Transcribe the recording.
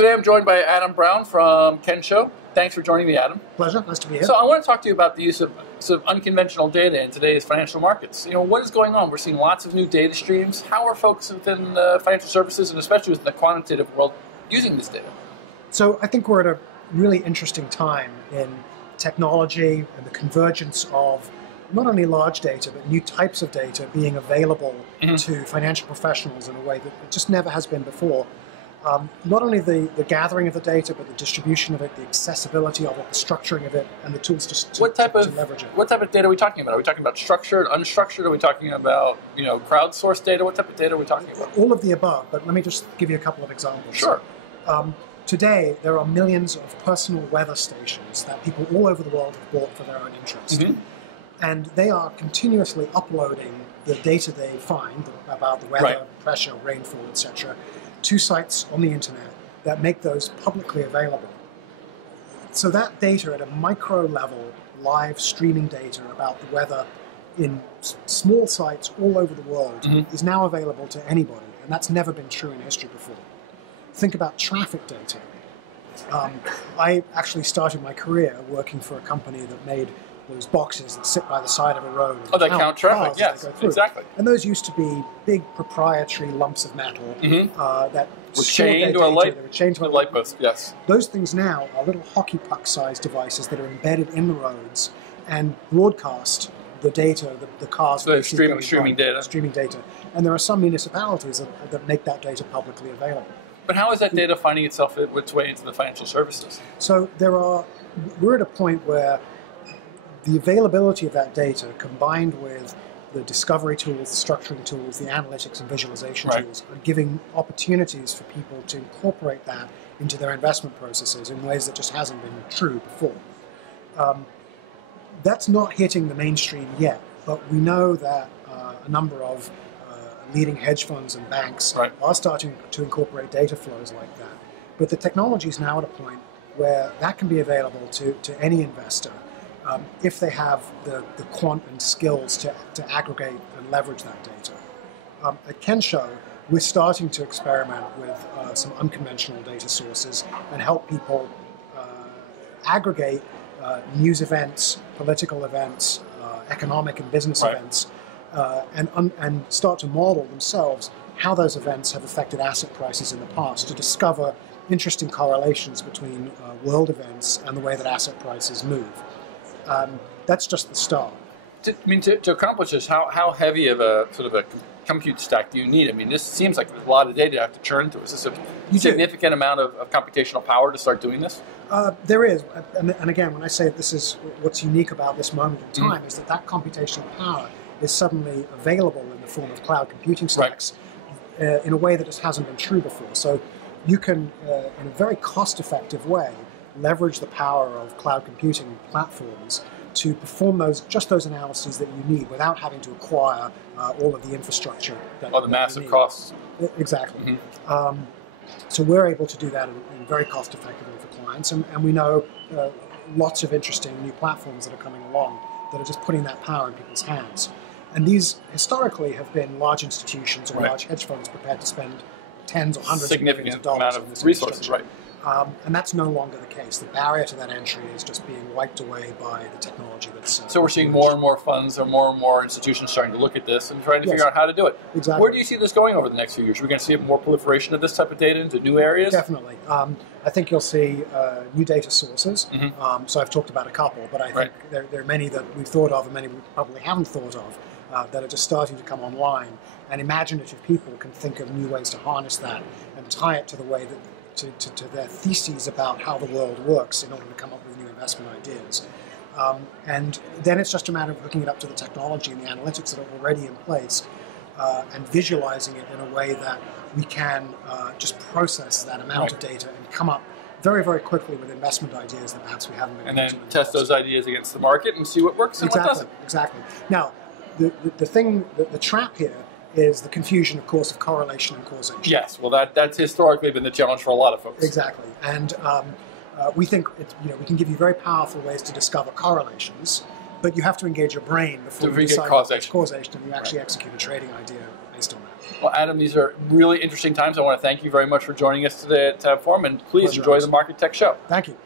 Today I'm joined by Adam Broun from Kensho. Thanks for joining me, Adam. Pleasure. Nice to be here. So I want to talk to you about the use of sort of unconventional data in today's financial markets. You know, what is going on? We're seeing lots of new data streams. How are folks within financial services, and especially within the quantitative world, using this data? So I think we're at a really interesting time in technology and the convergence of not only large data, but new types of data being available to financial professionals in a way that it just never has been before. Not only the gathering of the data, but the distribution of it, the accessibility of it, the structuring of it, and the tools to leverage it. What type of data are we talking about? Are we talking about structured, unstructured? Are we talking about, you know, crowdsourced data? What type of data are we talking about? All of the above, but let me just give you a couple of examples. Sure. Today, there are millions of personal weather stations that people all over the world have bought for their own interest. And they are continuously uploading the data they find about the weather, pressure, rainfall, etc., to sites on the internet that make those publicly available. So that data at a micro level, live streaming data about the weather in small sites all over the world is now available to anybody, and that's never been true in history before. Think about traffic data. I actually started my career working for a company that made those boxes that sit by the side of a road. Oh, they count traffic, yes, exactly. And those used to be big proprietary lumps of metal that were chained to a light post, yes. Those things now are little hockey puck-sized devices that are embedded in the roads and broadcast the data, the cars. So streaming data. And there are some municipalities that make that data publicly available. But how is that data finding its way into the financial services? So we're at a point where the availability of that data, combined with the discovery tools, the structuring tools, the analytics and visualization tools, are giving opportunities for people to incorporate that into their investment processes in ways that just hasn't been true before. That's not hitting the mainstream yet, but we know that a number of leading hedge funds and banks are starting to incorporate data flows like that. But the technology is now at a point where that can be available to any investor if they have the quant and skills to aggregate and leverage that data. At Kensho, we're starting to experiment with some unconventional data sources and help people aggregate news events, political events, economic and business events, and start to model themselves how those events have affected asset prices in the past to discover interesting correlations between world events and the way that asset prices move. That's just the start. To accomplish this, how heavy of a sort of a compute stack do you need? I mean, this seems like there's a lot of data you have to churn through. Is this a significant amount of computational power to start doing this? There is, and again, when I say this is what's unique about this moment in time, is that computational power is suddenly available in the form of cloud computing stacks in a way that just hasn't been true before. So you can, in a very cost-effective way, leverage the power of cloud computing platforms to perform those analyses that you need without having to acquire all of the infrastructure. The massive costs. Exactly. So we're able to do that in very cost-effective way for clients, and we know lots of interesting new platforms that are coming along that are just putting that power in people's hands. And these historically have been large institutions or large hedge funds prepared to spend tens or hundreds of millions of dollars on this resources, and that's no longer the case. The barrier to that entry is just being wiped away by the technology that's... So we're seeing more and more funds or more institutions starting to look at this and trying to figure out how to do it. Exactly. Where do you see this going over the next few years? Are we going to see more proliferation of this type of data into new areas? Definitely. I think you'll see new data sources. So I've talked about a couple, but I think there are many that we've thought of and many we probably haven't thought of that are just starting to come online. And imaginative people can think of new ways to harness that and tie it to the way that to their theses about how the world works in order to come up with new investment ideas. And then it's just a matter of hooking it up to the technology and the analytics that are already in place and visualizing it in a way that we can just process that amount of data and come up very, very quickly with investment ideas that perhaps we haven't been able to. And then test those ideas against the market and see what works and what doesn't. Exactly. Now, the trap here is the confusion, of course, of correlation and causation. Yes, well, that's historically been the challenge for a lot of folks. Exactly, and we think we can give you very powerful ways to discover correlations, but you have to engage your brain before you decide causation, and you actually execute a trading idea based on that. Well, Adam, these are really interesting times. I want to thank you very much for joining us today at TabbFORUM, and please enjoy the MarketTech show. Thank you.